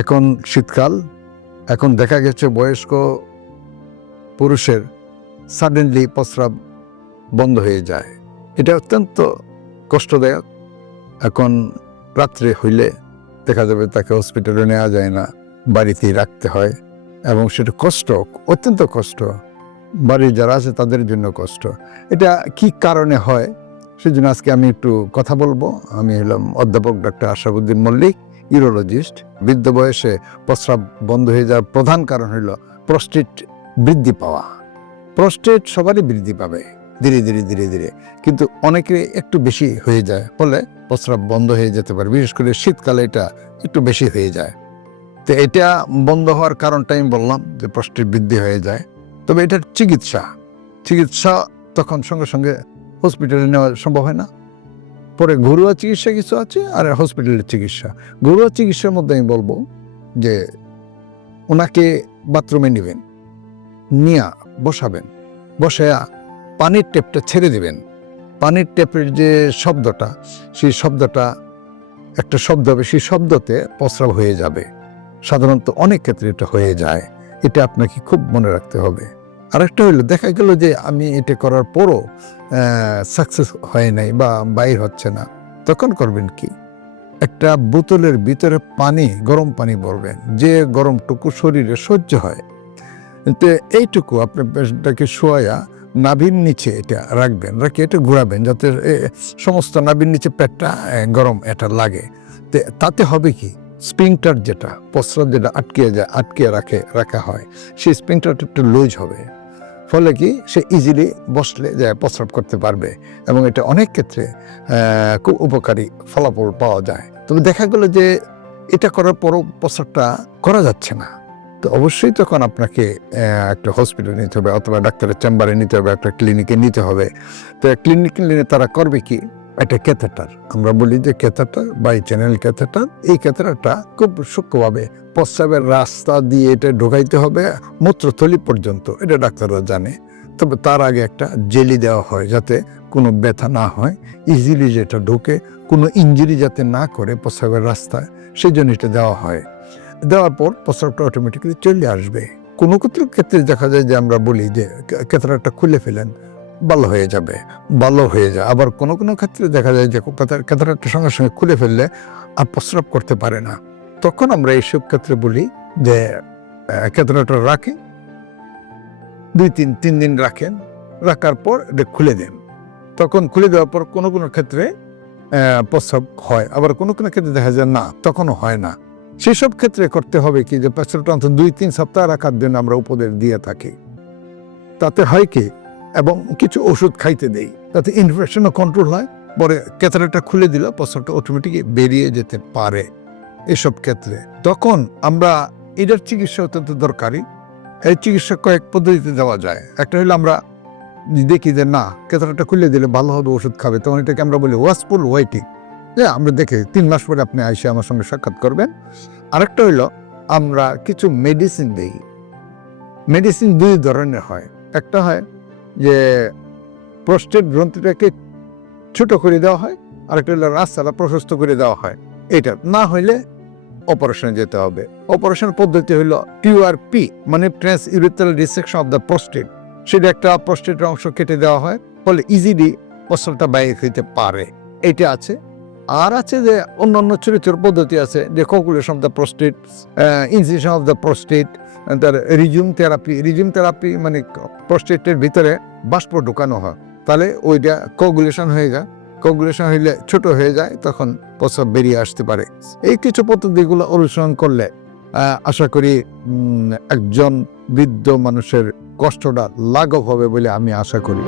এখন শীতকাল, এখন দেখা গেছে বয়স্ক পুরুষের সাডেনলি প্রস্রাব বন্ধ হয়ে যায়। এটা অত্যন্ত কষ্টদায়ক। এখন রাত্রে হইলে দেখা যাবে তাকে হসপিটালে নেওয়া যায় না, বাড়িতেই রাখতে হয় এবং সেটা কষ্ট, অত্যন্ত কষ্ট। বাড়ির যারা আছে তাদের জন্য কষ্ট। এটা কি কারণে হয় সেজন্য আজকে আমি একটু কথা বলবো। আমি হলাম অধ্যাপক ডক্টর আশরাফুদ্দিন মল্লিক, ইউরোলজিস্ট। বৃদ্ধ বয়সে প্রস্রাব বন্ধ হয়ে যাওয়ার প্রধান কারণ হইল প্রস্টেট বৃদ্ধি পাওয়া। প্রস্টেট সবারই বৃদ্ধি পাবে ধীরে ধীরে ধীরে ধীরে, কিন্তু অনেকে একটু বেশি হয়ে যায়, ফলে প্রস্রাব বন্ধ হয়ে যেতে পারে। বিশেষ করে শীতকালে এটা একটু বেশি হয়ে যায়। তো এটা বন্ধ হওয়ার কারণটা আমি বললাম যে প্রস্টেট বৃদ্ধি হয়ে যায়। তবে এটার চিকিৎসা তখন সঙ্গে সঙ্গে হসপিটালে নেওয়া সম্ভব হয় না। পরে ঘরোয়া চিকিৎসা কিছু আছে আর হসপিটালের চিকিৎসা। ঘরোয়া চিকিৎসার মধ্যে আমি বলবো যে ওনাকে বাথরুমে নেবেন, নিয়ে বসাবেন, বসায়া পানির ট্যাপটা ছেড়ে দিবেন। পানির ট্যাপের যে শব্দটা, সেই শব্দটা একটা শব্দ হবে, সেই শব্দতে প্রস্রাব হয়ে যাবে। সাধারণত অনেক ক্ষেত্রে এটা হয়ে যায়। এটা আপনাকে খুব মনে রাখতে হবে। আরেকটা হইলো, দেখা গেল যে আমি এটা করার পরও সাকসেস হয় নাই বা বাইর হচ্ছে না, তখন করবেন কি? একটা বোতলের ভিতরে পানি, গরম পানি ভরবেন, যে গরমটুকু শরীরে সহ্য হয়। তো এইটুকু আপনার পেশটাকে শোয়া নাভির নিচে এটা রাখবেন, রেখে এটা ঘোরাবেন যাতে সমস্ত নাভির নিচে পেটটা গরম এটা লাগে। তাতে হবে কি, স্প্রিংটার যেটা প্রস্রাব যেটা আটকে রাখা হয়, সেই স্প্রিংটারটা একটু লুজ হবে। ফলে কি, সে ইজিলি বসলে যায় প্রস্রাব করতে পারবে এবং এটা অনেক ক্ষেত্রে খুব উপকারী ফলাফল পাওয়া যায়। তবে দেখা গেল যে এটা করার পরও প্রস্রাবটা করা যাচ্ছে না, তো অবশ্যই তখন আপনাকে একটা হসপিটালে নিতে হবে অথবা ডাক্তারের চেম্বারে নিতে হবে, একটা ক্লিনিকে নিতে হবে। তো ক্লিনিকে নিয়ে তারা করবে কি, একটা ক্যাথেটার, আমরা বলি যে ক্যাথেটার বাই চ্যানেল ক্যাথেটার, এই ক্যাথেটারটা খুব সূক্ষ্মভাবে প্রস্রাবের রাস্তা দিয়ে এটা ঢোকাইতে হবে মূত্রথলি পর্যন্ত, এটা ডাক্তাররা জানে। তবে তার আগে একটা জেলি দেওয়া হয় যাতে কোনো ব্যথা না হয়, ইজিলি যেটা ঢোকে, কোনো ইঞ্জুরি যাতে না করে প্রস্রাবের রাস্তায়, সেই জন্য এটা দেওয়া হয়। দেওয়ার পর প্রস্রাবটা অটোমেটিক্যালি চলে আসবে। কোনো ক্ষেত্রে দেখা যায় যে আমরা বলি যে ক্যাথেটারটা খুলে ফেলেন, ভালো হয়ে যাবে, ভালো হয়ে যায়। আবার কোনো ক্ষেত্রে দেখা যায় যে ক্যাথেটারটা সঙ্গে সঙ্গে খুলে ফেললে আর প্রস্রাব করতে পারে না। তখন আমরা এইসব ক্ষেত্রে বলি যে ক্যাথেটারটা রাখে 2-3 দিন রাখেন, রাখার পর এটা খুলে দেন। তখন খুলে দেওয়ার পর কোনো ক্ষেত্রে প্রস্রাব হয়, আবার কোনো ক্ষেত্রে দেখা যায় না, তখনও হয় না। সেসব ক্ষেত্রে করতে হবে কি, যে প্রস্রাবটা অন্তত 2-3 সপ্তাহ রাখার জন্য আমরা উপদেশ দিয়ে থাকি। তাতে হয় কি, এবং কিছু ওষুধ খাইতে দেই, তাতে ইনফেকশনও কন্ট্রোল হয়। পরে ক্যাথেটারটা খুলে দিলে প্রস্রাবটা অটোমেটিক বেরিয়ে যেতে পারে। এসব ক্ষেত্রে তখন আমরা এটার চিকিৎসা অত্যন্ত দরকারি। এই চিকিৎসা কয়েক পদ্ধতিতে দেওয়া যায়। একটা হলো আমরা দেখি যে না, ক্যাথেটারটা খুলে দিলে ভালো হবে, ওষুধ খাবে, তখন এটাকে আমরা বলি ওয়াচফুল ওয়েটিং। আমরা দেখে 3 মাস পরে আপনি আইসে আমার সঙ্গে সাক্ষাৎ করবেন। আরেকটা হইলো আমরা কিছু মেডিসিন দিই। মেডিসিন 2 ধরনের হয়। একটা হয় যে প্রস্টেট গ্রন্থিটাকে ছোট করে দেওয়া হয়, আরেকটা হলো রাস্তাটা প্রশস্ত করে দেওয়া হয়। এটা না হইলে অপারেশনে যেতে হবে। অপারেশন পদ্ধতি হইলো TURP, মানে trans urethral resection of the prostate. সেটা একটা প্রস্টেটের অংশ কেটে দেওয়া হয়, ফলে ইজিলি প্রস্রাবটা বাইরে হইতে পারে। এটা আছে। আর আছে যে অন্যান্য ছোট ছোট পদ্ধতি আছে, যে coagulation of the prostate, incision of the prostate, তার রিজিউম থেরাপি, মানে প্রস্টেটের ভিতরে বাষ্প ঢোকানো হয়, তাহলে ওইটা কোগুলেশন হয়ে যায়। কোগুলেশন হইলে ছোট হয়ে যায়, তখন প্রস্রাব বেরিয়ে আসতে পারে। এই কিছু পদ্ধতিগুলো অনুসরণ করলে আশা করি একজন বৃদ্ধ মানুষের কষ্টটা লাঘব হবে বলে আমি আশা করি।